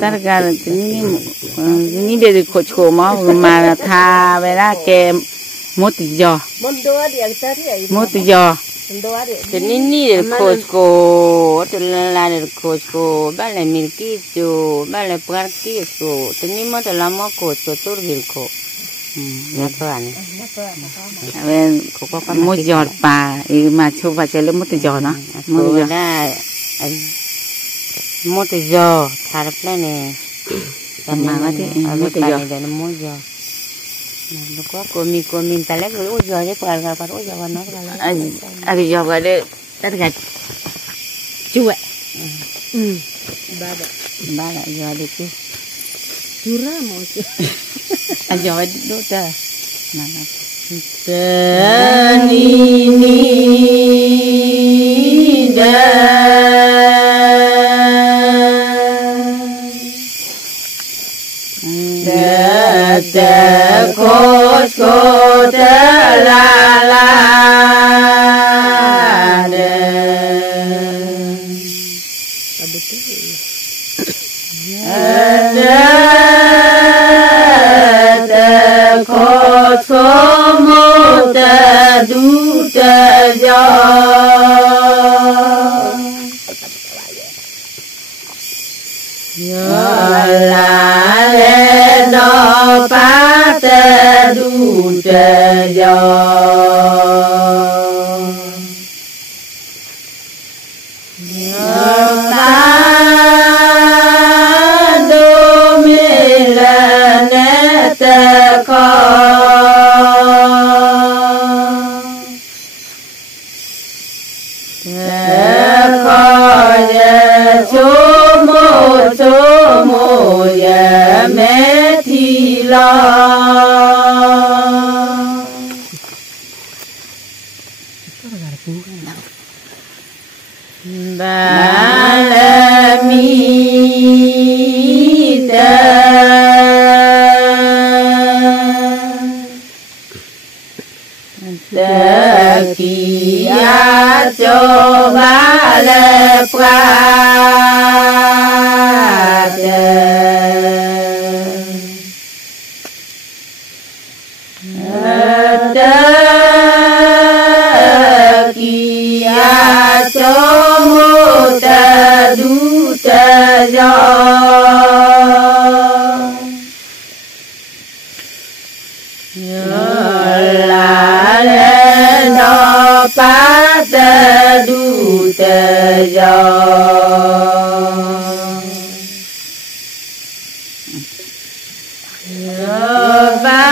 tất cả những điều khổ khổ mà tha về ra kèm một tí giò thì ní để khổ khổ thì là để khổ khổ ba lại mình kia chú ba lại bát kia chú thì ní mất là mất khổ chú tôi bị khổ nhớ thôi anh về khổ có một giọt bà mà chú phải chơi lên một tí giò nó một giò một tí giò thà được đây nè mà một tí giò để nó một giò nó có cô mình ta lấy cái ôi giò chứ còn ôi giò nó là giò cái đấy tất cả chú ạ ba là giò được chứ chú ra một chứ giò đốt ra mà tên ni da ko da la la da ko mo da du da yo la le no pa te du te yo pa do me la ne te ko cho mô ya mẹ thi la ba la mi ta ki ya cho ba la pra pa ta du ta yo ba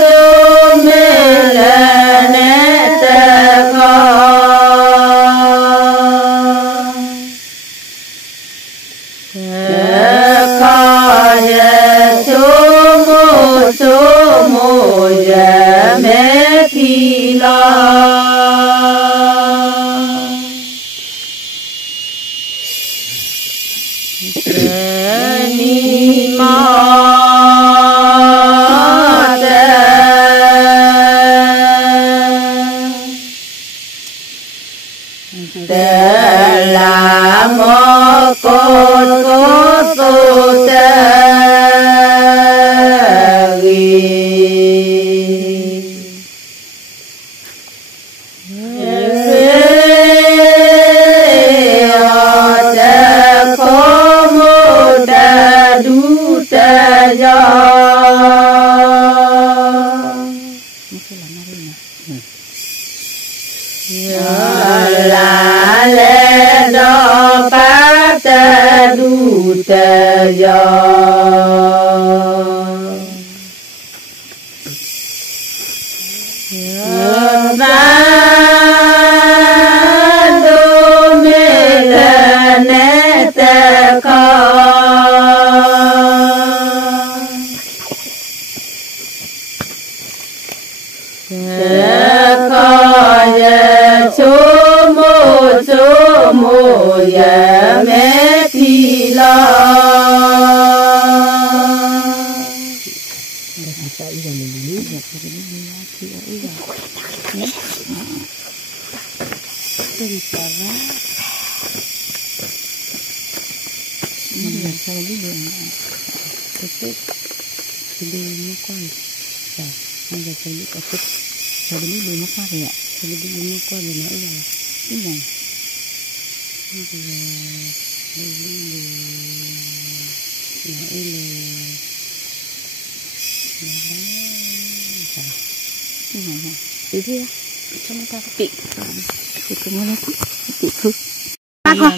do me la ne ta ko ya cho mo ya me thi la ni ma te la mo ko so te la le do pa ta du ta yo ba do me la ne ta ko cho mô ya mẹ thi la là sao biết được cái tết thì đi nó qua rồi bây giờ tôi biết cái tết tôi biết đi nó qua rồi ạ tôi biết đi nó qua rồi nữa là cái này bây giờ đi này từ thế cho nó ta kỵ thì cứ muốn nó kỵ cứ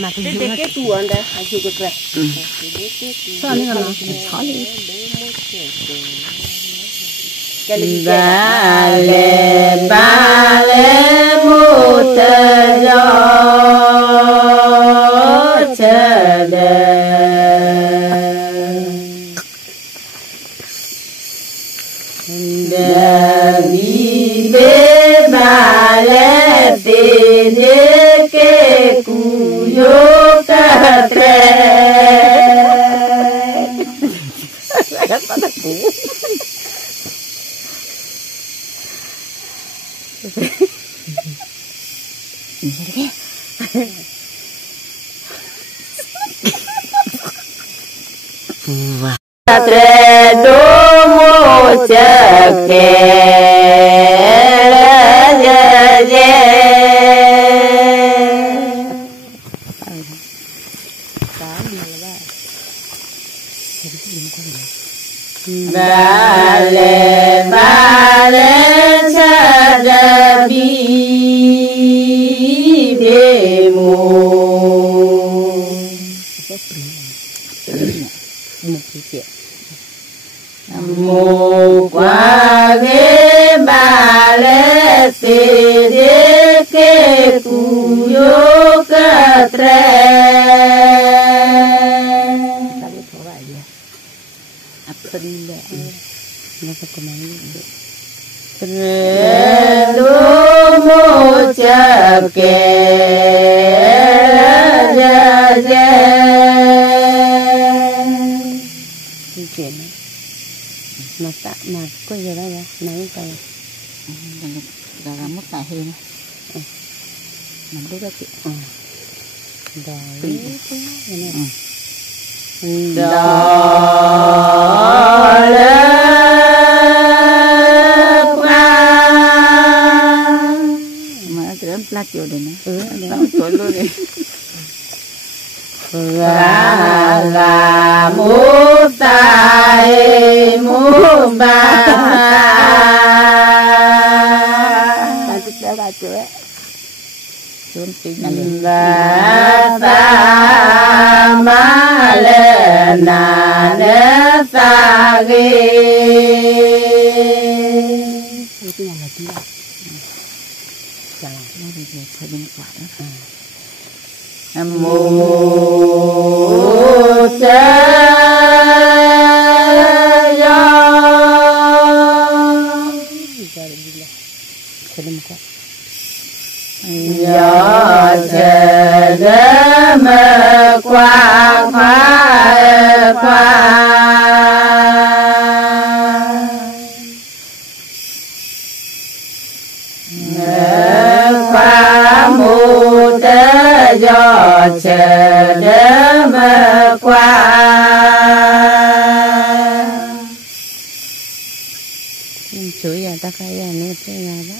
mà cái tuồng đây hay chụp cái sao nữa nó khó đi ba lê một gió chờ đợi đi bê ba lê tê đê kê cù yo ta tre tre đô mô chơ kê ba lê sa da bi be mo mô qua ghế ba lê tê đê kê cù yo ca tre đô mô chơ kê mà tạ mà có giờ đây là nói cái là làm mất tài hơn làm đúng cái chuyện đó mà cái plat chỗ đấy nó tối luôn đấy là một tay một ba là ta ma le na le ta ge cái này là gì ạ? Chả nó bị phải bên quả đó. Mô cha yo cha da ma qua mô đa do chờ đỡ mà qua chửi giờ ta khai giờ nữa chơi nhà đó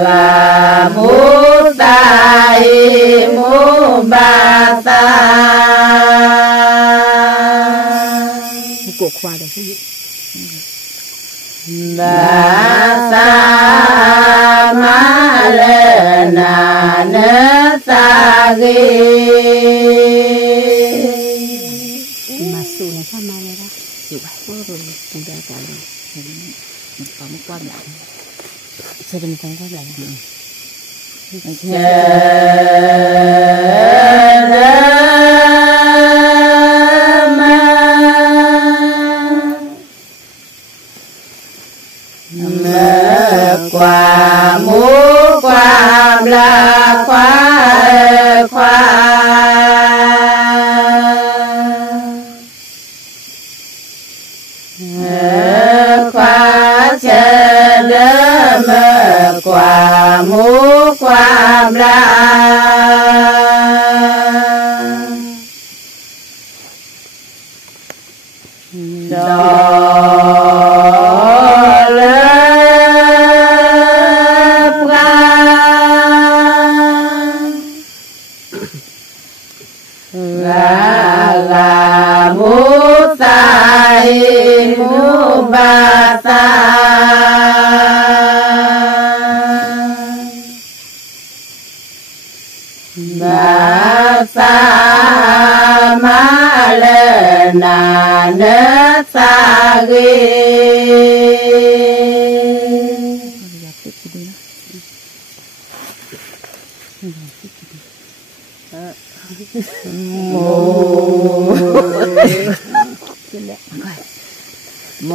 là mô tay mô ba ta cuộc khoa được cái gì ba ta ma le na ne ta ge mà su này sao mà này đó chịu quá rồi chúng ta cả rồi một có một quan lại sẽ đừng có quan lại qua mũ qua la qua ความหูความลาดอเลปกาลาลามุตามุบาตาบาสามาเลนาเนสาเกโมโม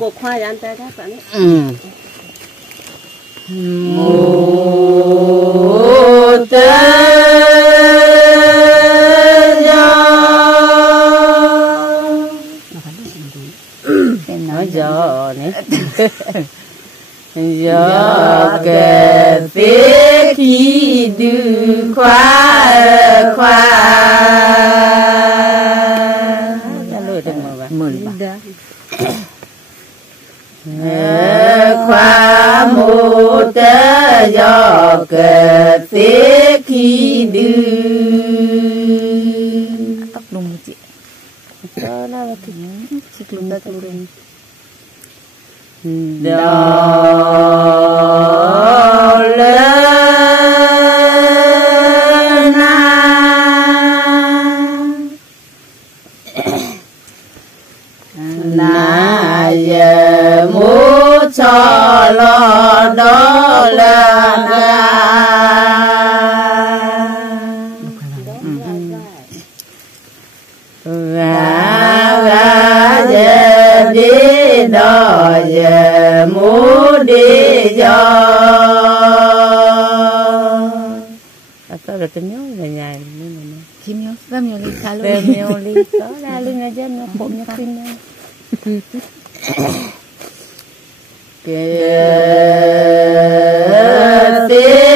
Cô khoai ăn tay các bạn. Mô tê nói gió này gió kề phía khi đưa khoa khoa khoa mô tê gió kề phía khi đưa tóc lùng một chị đó là cái chiếc lùng ta lùng đó lên na giờ mua cho lo đó là gà giờ đi đó giờ mua đi cho sao được cái nhớ về nhà nhưng mà Chim nhớ, vâm nhiều ly xa luôn. về nhiều ly đó ra lưng là dân nó bụng nó kinh nhau kề tê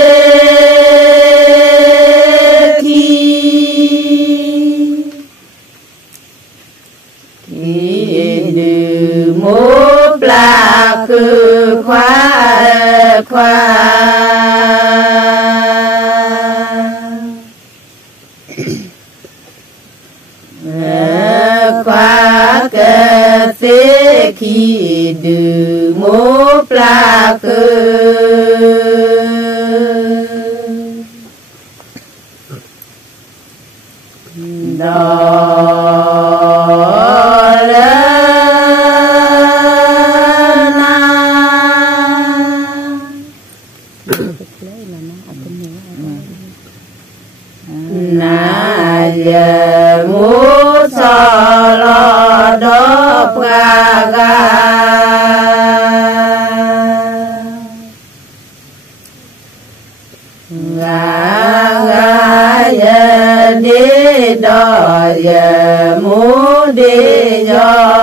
khi đưa mốt là cứ khoa khoa kề tê khi đưa mốt là cứ đó na giờ mua cho lo đó ga ga giờ đi đó giờ mua đi cho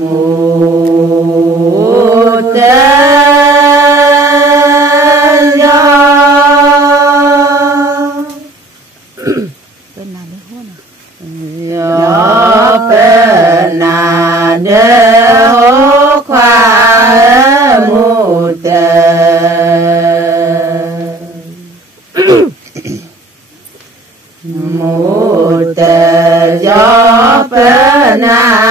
mô tê gió gió bên nà đê hô khoa mô tê mô tê gió bên nà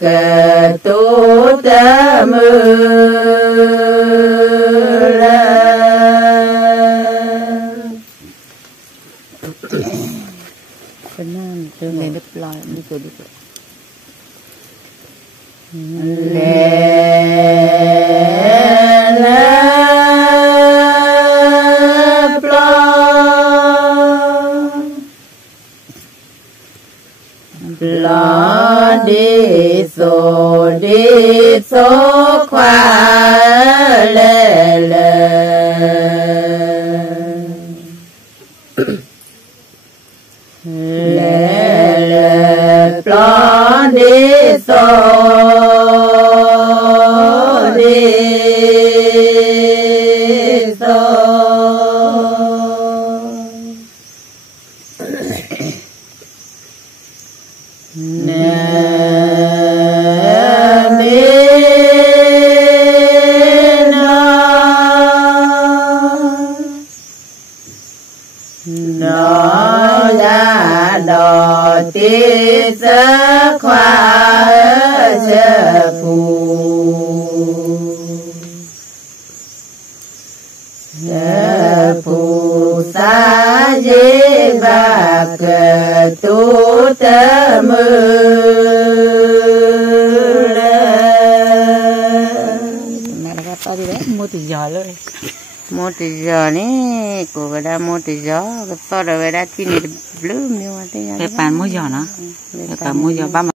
cơ tu tâm Nên nó ploi đi rồi đi rồi. Lo đi số khoa lê lo đi số nó ra đò tiết giấc khoa chợ phù sa dê bạc tu tâm mẹ đã to đi đấy mua từ giò luôn mua từ giò này cô về đã mua từ giò to rồi về đã chi này blue nhiều thế cái bàn mua giò nó cái bàn mua giò ba